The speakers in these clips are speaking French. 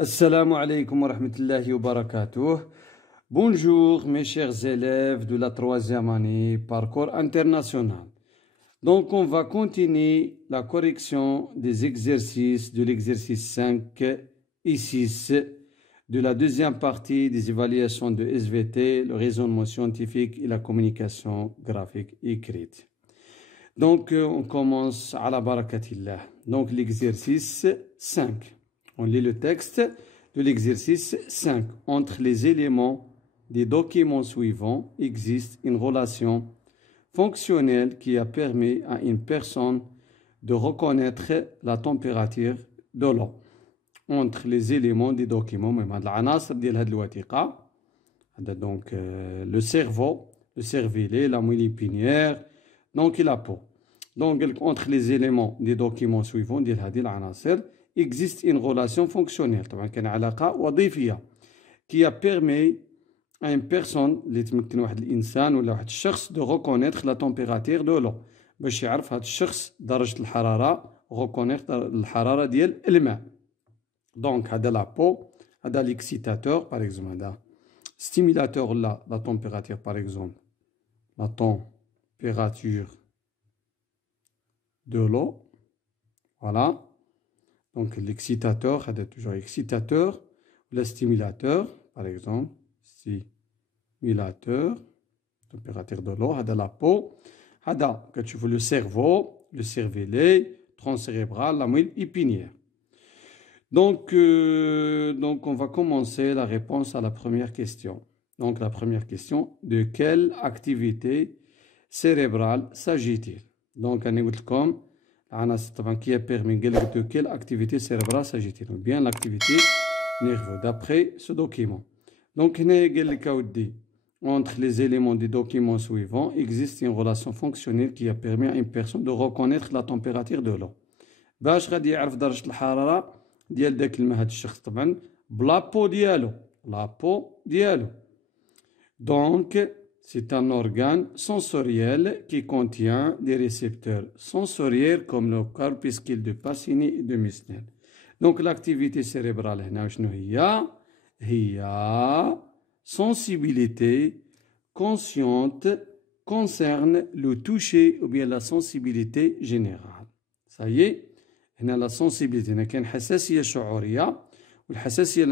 Assalamu alaikum wa rahmatullahi wa barakatuh. Bonjour mes chers élèves de la troisième année parcours international. Donc on va continuer la correction des exercices de l'exercice 5 et 6 de la deuxième partie des évaluations de SVT, le raisonnement scientifique et la communication graphique écrite. Donc on commence à la barakatillah. Donc l'exercice 5. On lit le texte de l'exercice 5. Entre les éléments des documents suivants existe une relation fonctionnelle qui a permis à une personne de reconnaître la température de l'eau. Entre les éléments des documents, donc le cerveau, le cervelet, la moelle épinière, donc la peau. Donc entre les éléments des documents suivants, existe une relation fonctionnelle qui a permis à une personne de reconnaître la température de l'eau باش يعرف هذا الشخص درجة الحرارة reconnaître الحرارة ديال الماء. Donc هذا la peau, هذا l'excitateur par exemple, هذا stimulateur là, la température par exemple, la température de l'eau, voilà. Donc l'excitateur, c'est toujours excitateur, le stimulateur, par exemple, stimulateur, température de l'eau, c'est la peau, quand tu veux le cerveau, le cervelet, tronc cérébral, la moelle épinière. Donc on va commencer la réponse à la première question. Donc la première question, de quelle activité cérébrale s'agit-il? Donc on est comme qui a permis de quelle activité cérébrale s'agit-il? Ou bien l'activité nerveuse, d'après ce document. Donc, entre les éléments des documents suivants, existe une relation fonctionnelle qui a permis à une personne de reconnaître la température de l'eau. باش غادي يعرف درجة الحرارة ديال داك الماء هاد الشخص طبعا بلا بو ديالو Donc, c'est un organe sensoriel qui contient des récepteurs sensoriels comme le corpuscule de Pacini et de Mesmer. Donc l'activité cérébrale هي sensibilité consciente concerne le toucher ou bien la sensibilité générale. Ça y est, هنا la sensibilité هنا كاين حساسية شعورية والحساسية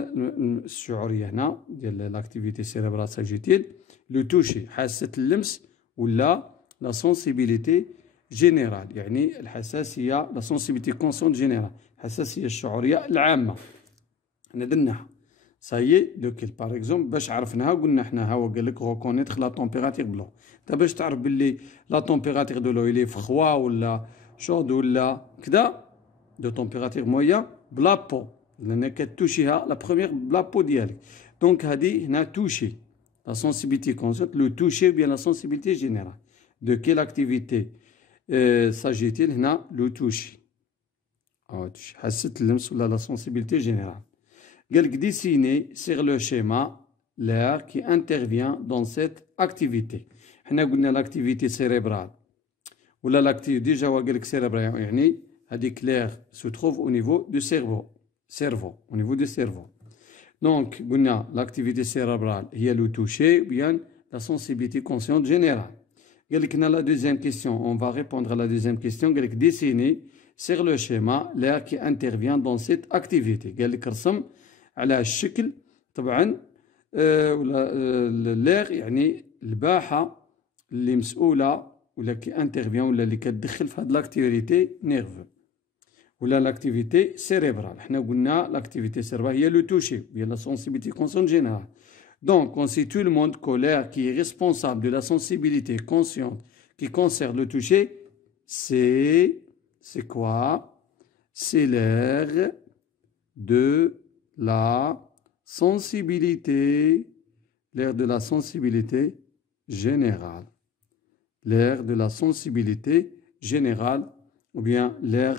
الشعورية هنا ديال l'activité cérébrale s'agit-il le toucher حاسة اللمس ولا la sensibilité générale يعني الحساسية la sensibilité consciente générale الحساسية الشعورية العامة هنا درناها سايي دوكيل باغ اكزومبل باش عرفناها قلنا حنا ها هو قال لك ريكونيتر لا تمبيراتير بلو انت باش تعرف باللي لا تمبيراتير دو لو الي فخوا ولا شود ولا كدا دو تمبيراتير مويان بلا بو لان كتوشيها لا بروميير بلا بو ديالك دونك هادي هنا توشي la sensibilité consciente, le toucher ou bien la sensibilité générale. De quelle activité s'agit-il? Le toucher. La sensibilité générale. Dessiner sur le schéma l'air qui intervient dans cette activité. L'activité cérébrale. Ou l'activité déjà cérébrale. L'air se trouve au niveau du cerveau. Au niveau du cerveau. Donc, l'activité cérébrale, il y a le toucher, bien la sensibilité consciente générale. La deuxième question, on va répondre à la deuxième question. Dessiner sur le schéma l'air qui intervient dans cette activité. على الشكل طبعا l'air يعني الباحة اللي مسؤولة ولا qui intervient ولا اللي كتدخل في هذه l'activité nerveuse. Ou l'activité cérébrale. L'activité cérébrale, il y a le toucher, il y a la sensibilité consciente générale. Donc, on sait tout le monde que l'air qui est responsable de la sensibilité consciente qui concerne le toucher, c'est quoi? C'est l'air de la sensibilité, générale. L'air de la sensibilité générale, ou bien l'air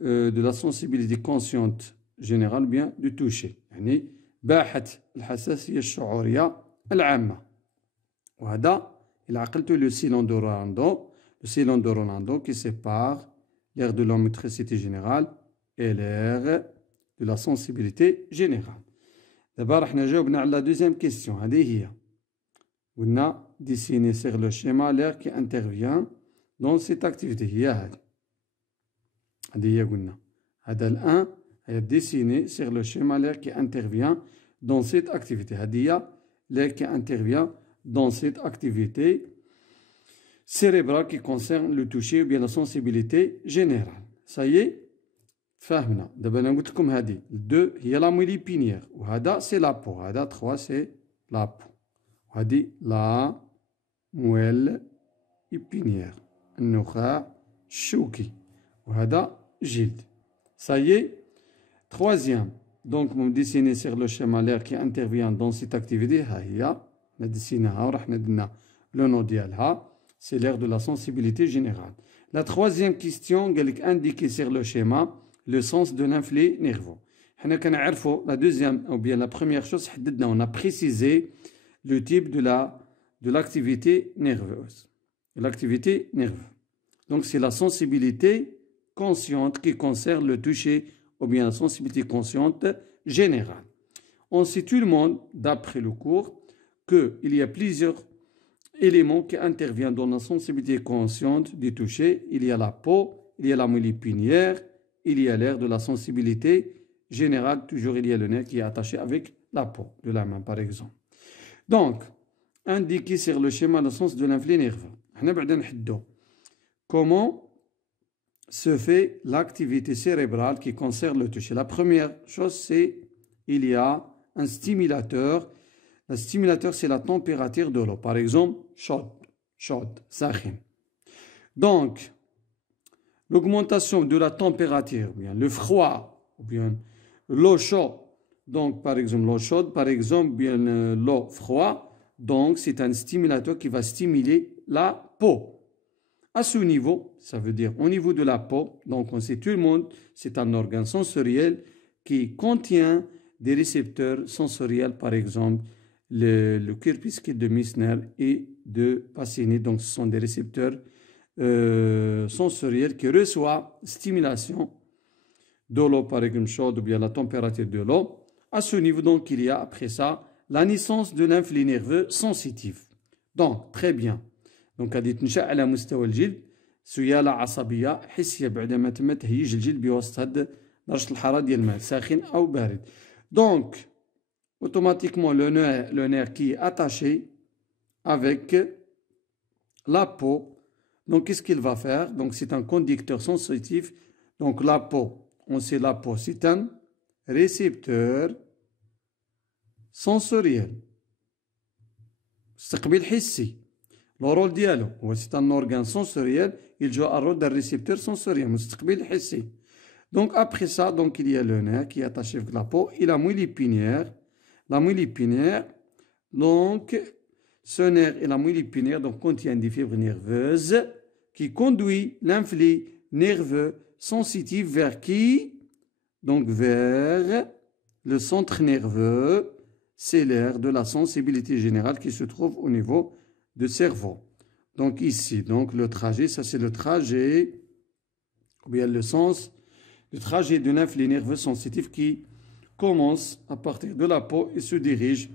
de la sensibilité consciente générale bien du toucher يعني باحة الحساسية الشعورية العامة وهذا إلا عقلتوا le cylindre de Rolando qui sépare l'air de l'hométricité générale et l'air de la sensibilité générale. D'abord, on a جاوبنا على la deuxième question. On a dessiné sur le schéma l'air qui intervient dans cette activité. هذا الآن هي dessiné sur le schéma l'air qui intervient dans cette activité. هذه l'air qui intervient dans cette activité cérébrale qui concerne le toucher ou bien la sensibilité générale. Ça y est, فهمنا. دابا انا قلت لكم هذه 2 هي لا مويل épinière وهذا سي لا بو. هذا 3 سي لا بو وهذه لا مويل épinière النخاع الشوكي وهذا جلد. Ça y est. Troisième. Donc, on dessine sur le schéma l'air qui intervient dans cette activité. On a dessiné le nom ديالها. C'est l'air de la sensibilité générale. La troisième question, indiquée sur le schéma, le sens de l'influx nerveux. La deuxième, ou bien la première chose, on a précisé le type de l'activité nerveuse. L'activité nerveuse. Donc, c'est la sensibilité consciente qui concerne le toucher ou bien la sensibilité consciente générale. On sait tout le monde, d'après le cours, qu'il y a plusieurs éléments qui interviennent dans la sensibilité consciente du toucher. Il y a la peau, il y a la moelle épinière, il y a l'air de la sensibilité générale. Toujours, il y a le nerf qui est attaché avec la peau de la main, par exemple. Donc, indiqué sur le schéma le sens de l'influx nerveux. Comment se fait l'activité cérébrale qui concerne le toucher? La première chose, c'est il y a un stimulateur. Le stimulateur, c'est la température de l'eau. Par exemple, chaude, sakhin. Donc, l'augmentation de la température, ou bien le froid, ou bien l'eau chaude. Donc, par exemple, l'eau chaude, par exemple, bien l'eau froide. Donc, c'est un stimulateur qui va stimuler la peau. À ce niveau, ça veut dire au niveau de la peau, donc on sait tout le monde, c'est un organe sensoriel qui contient des récepteurs sensoriels, par exemple, le corpuscule de Meissner et de Pacini. Donc, ce sont des récepteurs sensoriels qui reçoivent stimulation de l'eau, par exemple, chaude ou bien la température de l'eau. À ce niveau, donc, il y a après ça la naissance de l'influx nerveux sensitif. Donc, très bien. دونك هذه تنشأ على مستوى الجلد سيالة عصبية حسية بعدما تم تهيج الجلد بواسطة هاد درجة الحرارة ديال الماء ساخن أو بارد. Donc, automatiquement, le nerf qui est attaché avec la peau, donc qu'est-ce qu'il va faire? Donc, c'est un conducteur sensitif. Donc, la peau, on sait la peau, c'est un récepteur sensoriel. مستقبل حسي. Le rôle ديالو هو c'est un organe sensoriel, il joue un rôle d'un récepteur sensoriel, مستقبل حسي. Donc après ça, donc il y a le nerf qui est attaché avec la peau et la moelle épinière. La moelle épinière, donc ce nerf et la moelle épinière donc contiennent des fibres nerveuses qui conduisent l'influx nerveux sensitif vers qui? Donc vers le centre nerveux, c'est l'aire de la sensibilité générale qui se trouve au niveau de cerveau. Donc ici, donc le trajet, ça c'est le trajet, ou bien le sens, le trajet d'un influx nerveux sensitif qui commence à partir de la peau et se dirige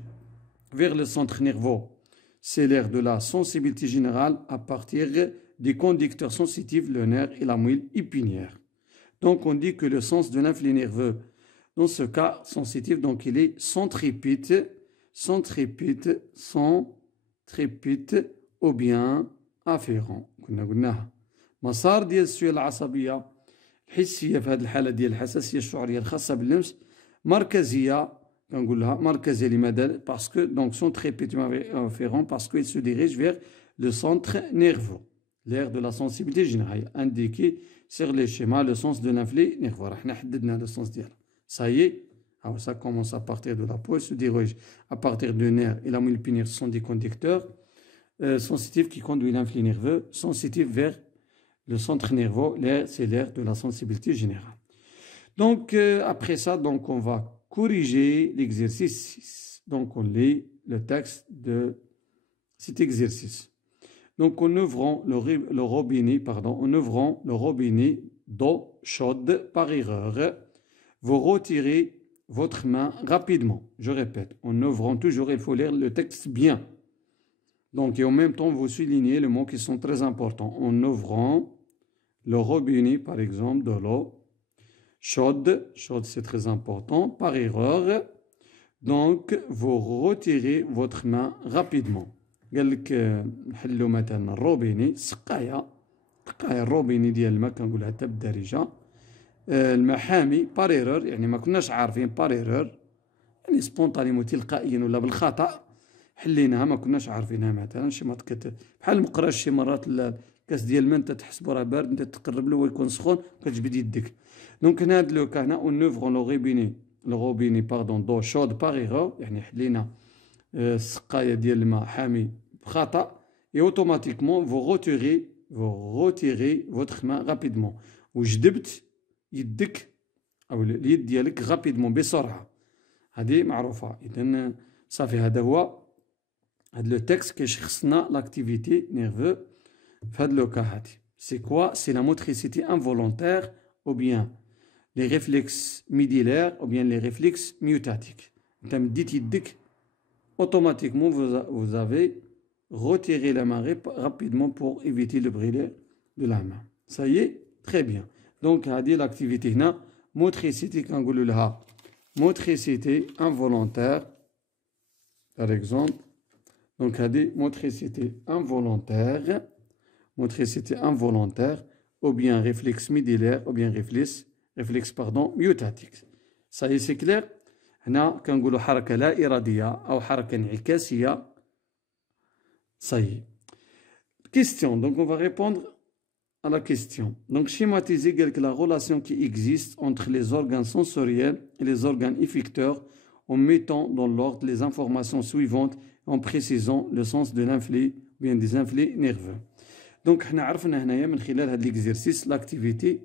vers le centre nerveux. C'est l'aire de la sensibilité générale à partir des conducteurs sensitifs, le nerf et la moelle épinière. Donc on dit que le sens de l'influx nerveux, dans ce cas sensitif, donc il est centripète ou bien afférent. كنا قلناها. مسار ديال السيولة العصبية الحسية في هذه الحالة ديال الحساسية الشعورية الخاصة باللمس مركزية كنقول لها مركزية لماذا؟ باسكو دونك centripète afférent parce qu'il se dirige vers le centre nerveux. L'aire de la sensibilité générale indiqué sur les schémas le sens de l'influx nerveux. راح حددنا le sens ديالها. Ça y est. Alors ça commence à partir de la peau et se dirige à partir du nerf et la moelle épinière sont des conducteurs sensitifs qui conduisent l'influx nerveux sensitif vers le centre nerveux. C'est l'aire de la sensibilité générale. Donc après ça, donc on va corriger l'exercice 6. Donc on lit le texte de cet exercice. Donc en ouvrant le robinet d'eau chaude par erreur, vous retirez votre main rapidement. Je répète, en ouvrant toujours, il faut lire le texte bien. Donc, et en même temps, vous soulignez les mots qui sont très importants. En ouvrant le robinet, par exemple, de l'eau chaude, chaude c'est très important, par erreur. Donc, vous retirez votre main rapidement. قال لك نحلوا مثلا الروبيني سقايه الروبيني ديال الماء كنقولها حتى بالدارجه المحامي بار ايرور يعني ما كناش عارفين بار ايرور يعني سبونطانيمو تلقائيا ولا بالخطا حليناها ما كناش عارفينها مثلا شي مرات بحال المقراش شي مرات الكاس ديال الماء انت تحسبو راه بارد انت تقرب له ويكون سخون كتجبد يدك دونك هنا هاد لو كا هنا اون اوفرون لو روبيني باردون دو شود بار ايرور يعني حلينا السقايه ديال الماء حامي بخطا et automatiquement vous retirez votre main rapidement وجدبت يدك او اليد ديالك rapidement بسرعه هذه معروفه اذا صافي هذا هو هذا لو تكست كيشخصنا لاكتيفيتي نيرفو في هذا لو كا هادي سي كوا سي لا موتريسيتي انفولونتير او بيان لي ريفلكس ميديلير او بيان لي ريفلكس ميوتاتيك انت مديت يدك automatiquement vous avez retiré la main rapidement pour éviter le brûler de la main. Ça y est, très bien. Donc, هذه l'activité هنا motricité كنقولوا لها motricité involontaire par exemple. Donc, هذه motricité involontaire ou bien réflexe médillaire ou bien réflexe myotatique. Ça y est, c'est clair? هنا كنقولوا حركة لا إرادية أو حركة انعكاسية. Ça y est. Question. Donc, on va répondre à la question. Donc, schématiser la relation qui existe entre les organes sensoriels et les organes effecteurs en mettant dans l'ordre les informations suivantes en précisant le sens de l'influx ou bien des influx nerveux. Donc, on a عرفنا هنايا من خلال هذا l'exercice l'activité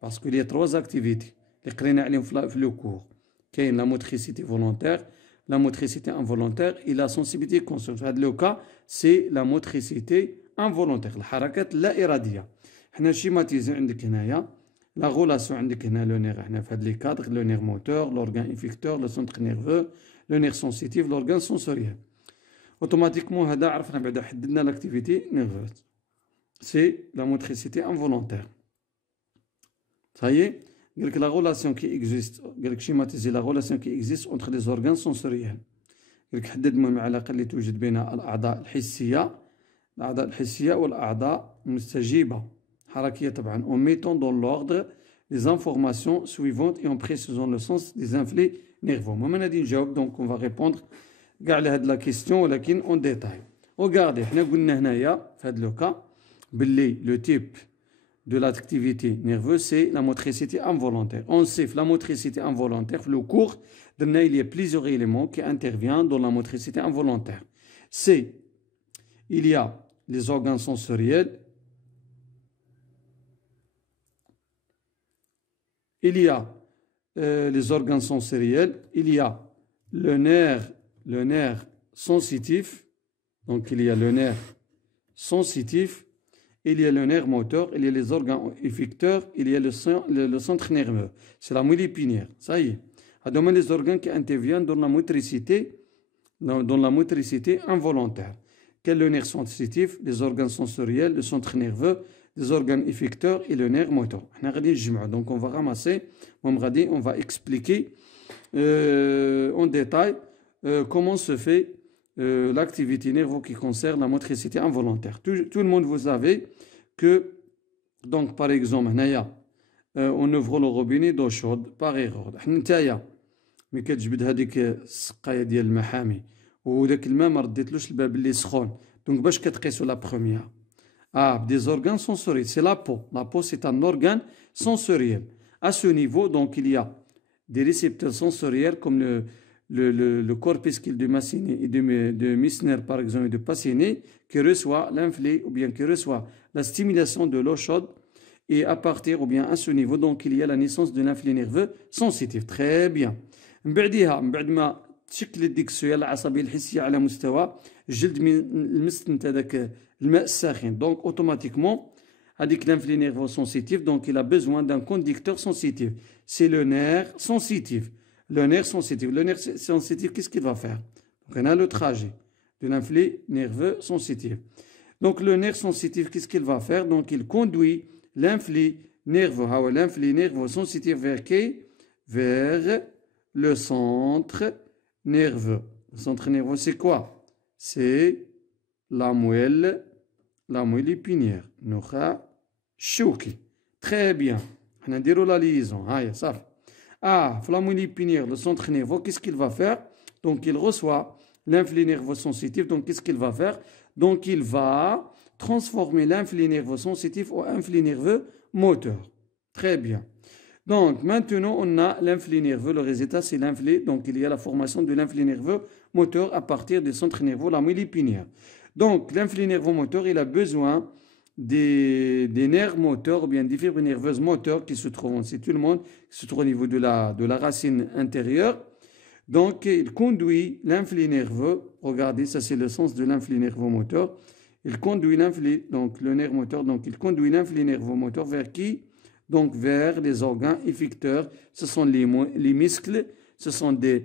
parce qu'il y a 3 activités اللي قرينا عليهم في le cours. كاين la motricité volontaire, la motricité involontaire et la sensibilité consciente. في هذا لو كا سي لا موتريسيتي انفولونتير الحركات اللا اراديه. حنا شيماتيزي عندك هنايا لا غولاسيون عندك هنا لو نير هنا في هاد لي كادر لو نير موتور لورغان افيكتور لو سونتر نيرفو لو نير سونسيتيف لورغان سونسوريال. اوتوماتيكمون هذا عرفنا بعدا حددنا لاكتيفيتي نيرفوز سي لا موتريسيتي انفولونتير. صايي قال لك لا غولاسيون كي اكزيست قال لك شيماتيزي لا غولاسيون كي اكزيست اونتر لي زورغان سونسوريال. قال لك حدد المهم العلاقه اللي توجد بين الاعضاء الحسيه والاعضاء المستجيبه حركيه طبعا en mettant dans l'ordre les informations suivantes et en précisant le sens des influx nerveux. المهم غادي نجاوب دونك on va répondre كاع على هاد لا كيستيون ولكن اون ديتاي. وغاردي حنا قلنا هنايا في هاد لو كا باللي لو تيب de l'activité nerveuse, c'est la motricité involontaire. On sait que la motricité involontaire, le cours, il y a plusieurs éléments qui interviennent dans la motricité involontaire. C'est, il y a les organes sensoriels, il y a les organes sensoriels, il y a le nerf sensitif, donc il y a le nerf sensitif, il y a le nerf moteur, il y a les organes effecteurs, il y a le centre nerveux. C'est la moelle épinière. Ça y est. C'est les organes qui interviennent dans la motricité involontaire. Quel est le nerf sensitif, les organes sensoriels, le centre nerveux, les organes effecteurs et le nerf moteur. Donc on va ramasser, on va expliquer en détail comment se fait l'activité nerveuse qui concerne la motricité involontaire. Tout le monde, vous savez que, donc par exemple, on ouvre le robinet d'eau chaude par erreur. ملي كتجبد هذيك السقايه ديال المحامي وداك الماء ما رديتلوش الباب اللي سخون دونك باش كتقيسو لا بروميير بدي زورغان سونسوريال سي لا بو سي ان اورغان سونسوريال à ce niveau donc il y a des récepteurs sensoriels comme le corpuscule de Massénet et de Meissner par exemple et de Pacini qui reçoit l'influx ou bien qui reçoit la stimulation de l'eau chaude et à partir ou bien à ce niveau donc il y a la naissance de l'influx nerveux sensitif. Très bien. من بعد ما تشكلت ديك السيال العصبيه الحسيه على مستوى الجلد من لمست انت داك الماء الساخن دونك اوتوماتيكمون Avec l'influx nerveux sensitif, donc il a besoin d'un conducteur sensitif. C'est le nerf sensitif. Le nerf sensitif. Le nerf sensitif, qu'est-ce qu'il va faire? Donc on a le trajet de l'influx nerveux sensitif. Donc le nerf sensitif, qu'est-ce qu'il va faire? Donc il conduit l'influx nerveux sensitif vers qui? Vers le centre nerveux. Le centre nerveux, c'est quoi? C'est la moelle épinière. Nukha chouki. Très bien. On a dit la liaison. La moelle épinière, le centre nerveux, qu'est-ce qu'il va faire? Donc il reçoit l'influx nerveux sensitif. Donc qu'est-ce qu'il va faire? Donc il va transformer l'influx nerveux sensitif en influx nerveux moteur. Très bien. Donc maintenant on a l'influx nerveux. Le résultat c'est l'influx. Donc il y a la formation de l'influx nerveux moteur à partir du centre nerveux, la moelle épinière. Donc l'influx nerveux moteur, il a besoin des nerfs moteurs ou bien des fibres nerveuses moteurs qui se trouvent, on sait tout le monde, qui se trouvent au niveau de la racine intérieure. Donc il conduit l'influx nerveux, regardez, ça c'est le sens de l'influx nerveux moteur. Il conduit l'influx, donc le nerf moteur, donc il conduit l'influx nerveux moteur vers qui? Donc vers les organes effecteurs, ce sont les muscles, ce sont des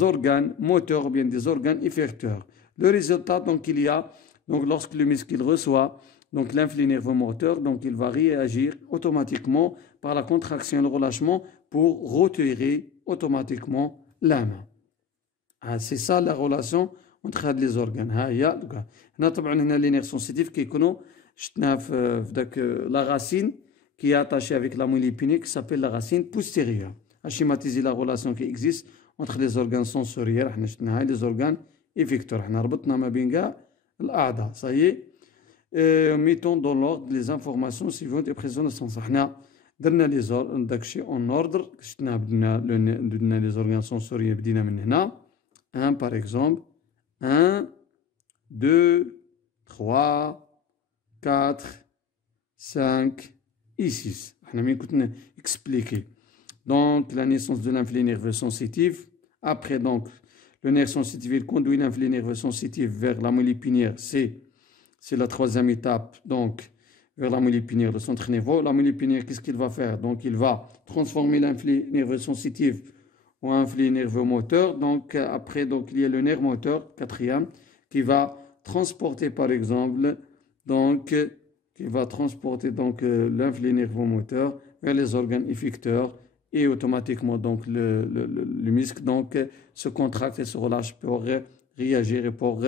organes moteurs ou bien des organes effecteurs. Le résultat, donc il y a, donc lorsque le muscle reçoit donc l'influx nerveux moteur, donc il va réagir automatiquement par la contraction et le relâchement pour retirer automatiquement la main. C'est ça la relation entre les organes. On a طبعا هنا les nerfs sensitifs qui شفنا في ذاك la racine qui est attachée avec la moelle épinière qui s'appelle la racine postérieure. À schématiser la relation qui existe entre les organes sensoriels, احنا شفنا les organes effecteurs. احنا ربطنا ما بين كاع الأعضاء. Ça y est. Mettons dans l'ordre les informations suivantes et présentes de sens. احنا درنا داكشي en ordre. شفنا بدنا les organes sensoriels بدينا من هنا. 1 par exemple. 1, 2, 3, 4, 5 et 6. احنا مين كنت expliquer. Donc la naissance de l'influx nerveux sensitif. Après donc le nerf sensitif, il conduit l'influx nerveux sensitif vers la moelle épinière. C'est la troisième étape, donc vers la moelle épinière, le centre nerveux. La moelle épinière, qu'est-ce qu'il va faire? Donc il va transformer l'influx nerveux sensitif en influx nerveux moteur. Donc après, donc, il y a le nerf moteur, quatrième, qui va transporter par exemple, donc l'influx nerveux moteur vers les organes effecteurs. Et automatiquement, donc, le muscle donc, se contracte et se relâche pour réagir et pour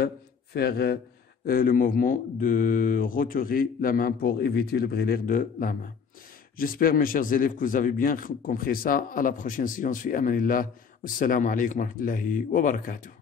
faire le mouvement de retirer la main pour éviter le brûlure de la main. J'espère, mes chers élèves, que vous avez bien compris ça. À la prochaine séance. Fi amanillah. Wassalamu alaikum wa rahmatullahi wa barakatuh.